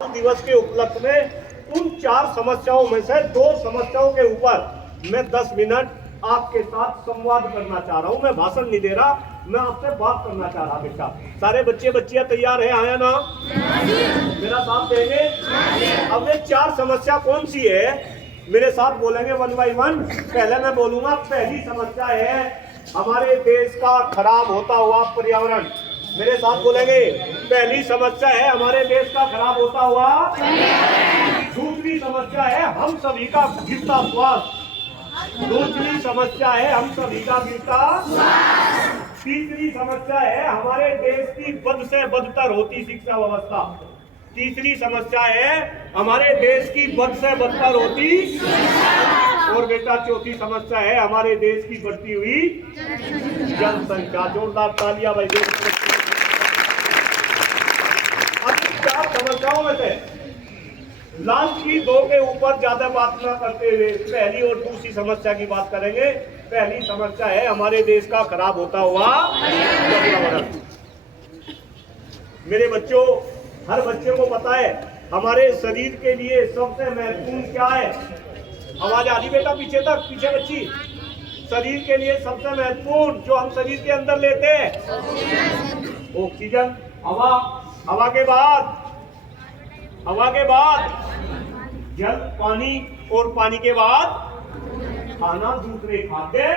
दिवस के उपलक्ष्य में उन 4 समस्याओं में से 2 समस्याओं के ऊपर मैं 10 मिनट आपके साथ संवाद करना चाह रहा हूं। मैं भाषण नहीं दे रहा, मैं आपसे बात करना चाह रहा। बेटा सारे बच्चे बच्चियां तैयार है? आया ना? मेरा साथ देंगे? अब ये 4 समस्या कौन सी है मेरे साथ बोलेंगे वन बाय वन। पहले मैं बोलूंगा, पहली समस्या है हमारे देश का खराब होता हुआ पर्यावरण। मेरे साथ बोलेंगे, पहली समस्या है हमारे देश का खराब होता हुआ। दूसरी समस्या है हम सभी का गिरता स्वास्थ्य। दूसरी समस्या है हम सभी का गिरता। तीसरी समस्या है हमारे देश की बद से बदतर होती शिक्षा व्यवस्था। तीसरी समस्या है हमारे देश की बद से बदतर होती। और बेटा चौथी समस्या है हमारे देश की बढ़ती हुई जनसंख्या। जोरदार तालियां भाई। अब 4 समस्याओं में से लास्ट की 2 के ऊपर ज्यादा बात न करते हुए पहली और दूसरी समस्या की बात करेंगे। पहली समस्या है हमारे देश का खराब होता हुआ पर्यावरण। मेरे बच्चों, हर बच्चे को पता है हमारे शरीर के लिए सबसे महत्वपूर्ण क्या है? आवाज आ रही बेटा पीछे तक? पीछे बच्ची। शरीर के लिए सबसे महत्वपूर्ण जो हम शरीर के अंदर लेते हैं ऑक्सीजन, हवा, हवा के बाद जल, पानी, और पानी के बाद खाना, दूसरे खाद्य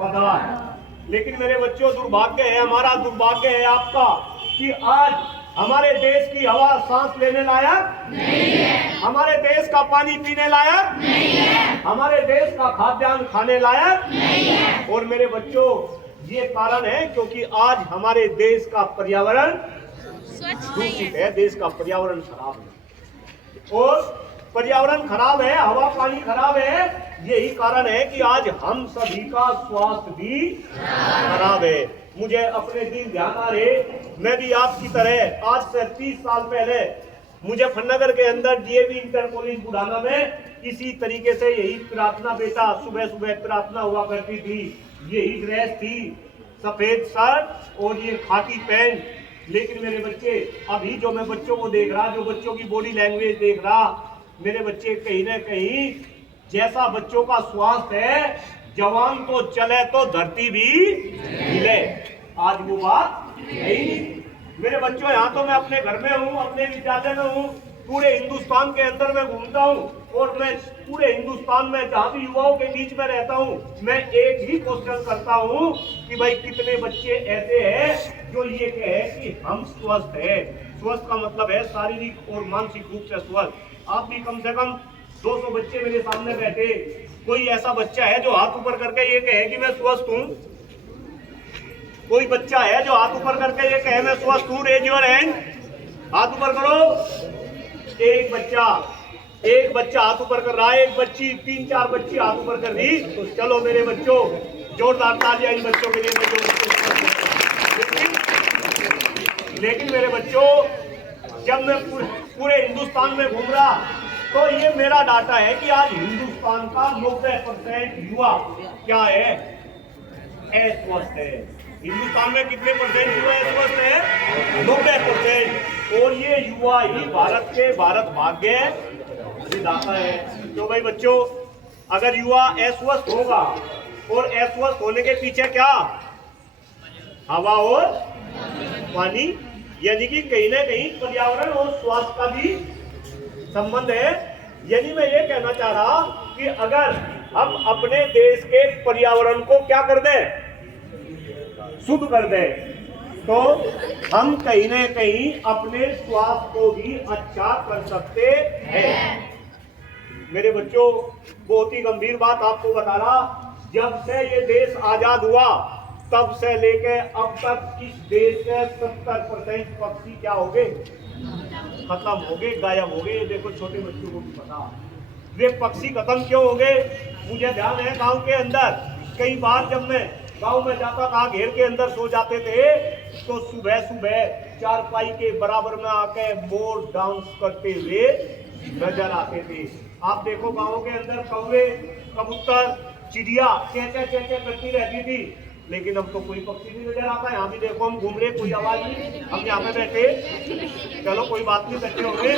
पदार्थ। लेकिन मेरे बच्चों, दुर्भाग्य है हमारा, दुर्भाग्य है आपका कि आज हमारे देश की हवा सांस लेने लायक नहीं है, हमारे देश का पानी पीने लायक नहीं है, हमारे देश का खाद्यान्न खाने लायक नहीं है। और मेरे बच्चों, ये कारण है क्योंकि आज हमारे देश का पर्यावरण दूषित है, देश का पर्यावरण खराब है। और पर्यावरण खराब है, हवा पानी खराब है, यही कारण है कि आज हम सभी का स्वास्थ्य भी खराब है। मुझे अपने दिन ध्यान आ रहे, मैं भी आपकी तरह आज से 30 साल पहले मुझे फन्नगर के अंदर डीएवी इंटर कॉलेज बुढ़ाना में इसी तरीके से यही प्रार्थना बेटा सुबह सुबह प्रार्थना हुआ करती थी। यही ड्रेस थी, सफेद शर्ट और ये खाकी पैंट। लेकिन मेरे बच्चे, अभी जो मैं बच्चों को देख रहा, जो बच्चों की बॉडी लैंग्वेज देख रहा, मेरे बच्चे कहीं ना कहीं जैसा बच्चों का स्वास्थ्य है, जवान तो चले तो धरती भी हिले, आज वो बात नहीं। मेरे बच्चों, यहाँ तो मैं अपने घर में हूँ, अपने विद्यालय में हूँ, पूरे हिंदुस्तान के अंदर मैं घूमता हूँ और मैं पूरे हिंदुस्तान में जहाँ भी युवाओं के बीच में रहता हूँ, मैं एक ही क्वेश्चन करता हूँ कि भाई कितने बच्चे ऐसे हैं जो ये कहे कि हम स्वस्थ है। स्वस्थ का मतलब है शारीरिक और मानसिक रूप से स्वस्थ। आप भी कम से कम 200 बच्चे मेरे सामने बैठे, कोई ऐसा बच्चा है जो हाथ ऊपर करके ये कहे कि मैं स्वस्थ हूँ? कोई बच्चा है जो हाथ ऊपर करके ये कहे मैं स्वस्थ हूँ? रेज योर हैंड, हाथ ऊपर करो। एक बच्चा हाथ ऊपर कर रहा है, एक बच्ची, 3-4 बच्ची हाथ ऊपर कर रही। तो चलो मेरे बच्चों, जोरदार तालियां इन बच्चों के लिए। लेकिन मेरे बच्चों, जब मैं पूरे हिंदुस्तान में घूम रहा तो ये मेरा डाटा है कि आज हिंदुस्तान का 90% युवा क्या है? अस्वस्थ है। हिंदुस्तान में कितने परसेंट युवा अस्वस्थ है? 90%। और ये युवा ही भारत के भारत भाग्य विधाता है। तो भाई बच्चों, अगर युवा अस्वस्थ होगा, और अस्वस्थ होने के पीछे क्या? हवा और पानी, यानी कि कहीं ना कहीं पर्यावरण और स्वास्थ्य का भी संबंध है। यानी मैं ये कहना चाह रहा कि अगर हम अपने देश के पर्यावरण को क्या कर दें? शुद्ध कर दें, तो हम कहीं ना कहीं अपने स्वास्थ्य को भी अच्छा कर सकते हैं। मेरे बच्चों, बहुत ही गंभीर बात आपको बता रहा, जब से ये देश आजाद हुआ तब से लेके अब तक इस देश के 70% पक्षी क्या हो गए? खत्म हो गए, गायब हो गए। ये देखो, छोटे बच्चों को भी पता। वे पक्षी खत्म क्यों हो गए? मुझे ध्यान है गांव के अंदर कई बार जब मैं गांव में जाता था, घेर के अंदर सो जाते थे, तो सुबह सुबह चारपाई के बराबर में आके मोर डांस करते हुए नजर आते थे। आप देखो गांव के अंदर कौवे, कबूतर, चिड़िया चेंचे चेंचे करती रहती थी। लेकिन अब तो कोई पक्षी नहीं नजर आता। यहाँ भी देखो हम घूम रहे, कोई आवाज नहीं, हम यहाँ पे बैठे, चलो कोई बात नहीं, बैठे होंगे।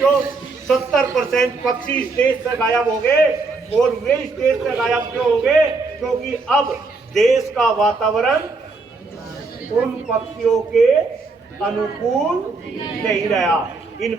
बच्चों 70% पक्षी इस देश से गायब हो गए। और वे इस देश से गायब क्यों हो गए? क्योंकि अब देश का वातावरण उन पक्षियों के अनुकूल नहीं रहा। इन